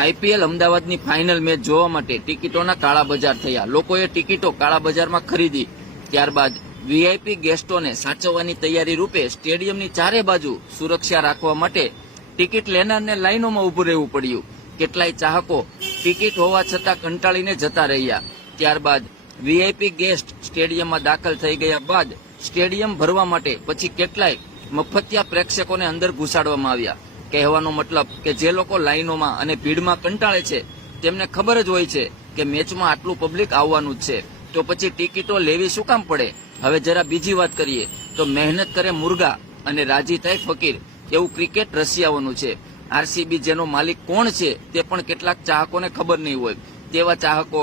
IPL અમદાવાદની final match જોવા માટે ટિકિટોના કાળા બજાર થયા। લોકોએ ટિકિટો કાળા બજારમાં ખરીદી। ત્યારબાદ વીઆઈપી ગેસ્ટોને સાચવવાની તૈયારી રૂપે સ્ટેડિયમની ચારે બાજુ સુરક્ષા રાખવા માટે ટિકિટ લેનારને લાઇનોમાં ઉભું રહેવું પડ્યું। કેટલાય ચાહકો ટિકિટ હોવા છતાં કંટાળીને જતા રહ્યા। ત્યારબાદ વીઆઈપી ગેસ્ટ સ્ટેડિયમમાં દાખલ થઈ ગયા બાદ સ્ટેડિયમ ભરવા માટે પછી કેટલાય મફતિયા પ્રેક્ષકોને અંદર ઘુસાડવામાં આવ્યા। કહેવાનો મતલબ કે જે લોકો લાઇનોમાં અને ભીડમાં કંટાળે છે તેમને ખબર જ હોય છે કે મેચમાં આટલું પબ્લિક આવવાનું જ છે, તો પછી ટિકિટો લેવી શું કામ પડે। હવે જરા બીજી વાત કરીએ તો મહેનત કરે મુર્ગા અને રાજી થાય ફકીર એવું ક્રિકેટ રશિયાઓનું છે। આરસીબી જેનો માલિક કોણ છે તે પણ કેટલાક ચાહકોને ખબર નહીં હોય। તેવા ચાહકો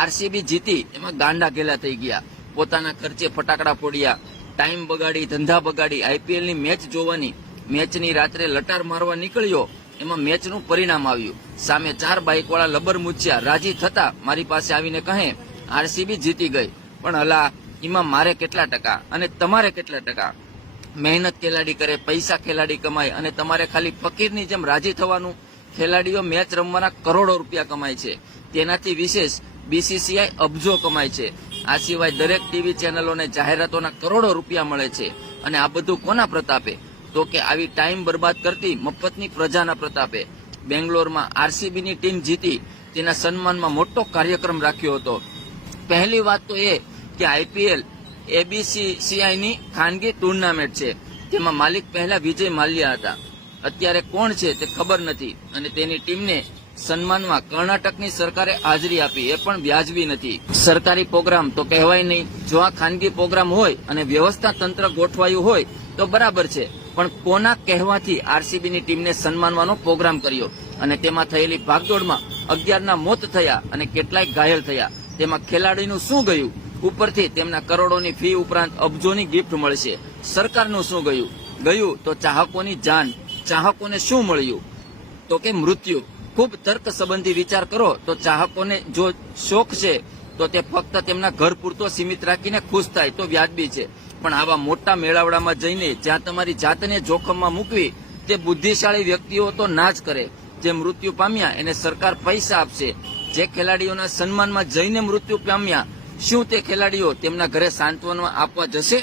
આરસીબી જીતી એમાં ગાંડા ઘેલા થઈ ગયા। પોતાના ખર્ચે ફટાકડા ફોડ્યા, ટાઈમ બગાડી, ધંધા બગાડી આઈપીએલની મેચ જોવાની, મેચની રાત્રે લટાર મારવા નીકળ્યો, એમાં મેચનું પરિણામ આવ્યું। સામે 4 બાઇકવાળા લબર મૂછ્યા રાજી થતા મારી પાસે આવીને કહે આરસીબી જીતી ગઈ, પણ હલા એમાં મારે કેટલા ટકા અને તમારે કેટલા ટકા। મહેનત ખેલાડી કરે, પૈસા ખેલાડી કમાય અને તમારે ખાલી ફકીરની જેમ રાજી થવાનું। ખેલાડીઓ મેચ રમવાના કરોડો રૂપિયા કમાય છે, તેનાથી વિશેષ બીસીસીઆઈ અબજો કમાય છે। આ સિવાય દરેક ટીવી ચેનલોને જાહેરાતોના કરોડો રૂપિયા મળે છે, અને આ બધું કોના પ્રતાપે? તો કે આવી ટાઈમ બરબાદ કરતી મફતની પ્રજાના પ્રતાપે। બેંગ્લોરમાં આરસીબીની ટીમ જીતી તેના સન્માનમાં મોટો કાર્યક્રમ રાખ્યો હતો। પહેલી વાત તો એ કે આઈપીએલ એબીસીસીઆઈની ખાનગી ટુર્નામેન્ટ છે, તેમાં માલિક પહેલા વિજય માલ્યા હતા, અત્યારે કોણ છે તે ખબર નથી, અને તેની ટીમને સન્માનમાં કર્ણાટકની સરકારે હાજરી આપી, એ પણ વ્યાજબી નથી। સરકારી પ્રોગ્રામ તો કહેવાય નહીં, જો આ ખાનગી પ્રોગ્રામ હોય અને વ્યવસ્થા તંત્ર ગોઠવાયું હોય તો બરાબર છે, પણ કોના કહેવાથી આરસીબીની ટીમને સન્માનવાનો પ્રોગ્રામ કર્યો અને તેમાં થયેલી ભાગદોડમાં 11ના મોત થયા અને કેટલાય ઘાયલ થયા। તેમાં ખેલાડીનું શું ગયું? ઉપરથી તેમના કરોડોની ફી ઉપરાંત અબજોની ગિફ્ટ મળશે। સરકારનું શું ગયું તો ચાહકોની જાન। ચાહકોને શું મળ્યું? તો કે મૃત્યુ। ખૂબ તર્ક સંબંધી વિચાર કરો તો ચાહકોને જો શોખ છે તો તે ફક્ત તેમના ઘર પૂરતો સીમિત રાખીને ખુશ થાય તો વ્યાજબી છે, પણ આવા મોટા મેળાવડામાં જઈને જ્યાં તમારી જાતને જોખમમાં મૂકવી તે બુદ્ધિશાળી વ્યક્તિઓ તો ના જ કરે। જે મૃત્યુ પામ્યા એને સરકાર પૈસા આપશે। જે ખેલાડીઓના સન્માનમાં જઈને મૃત્યુ પામ્યા, શું તે ખેલાડીઓ તેમના ઘરે સાંત્વના આપવા જશે?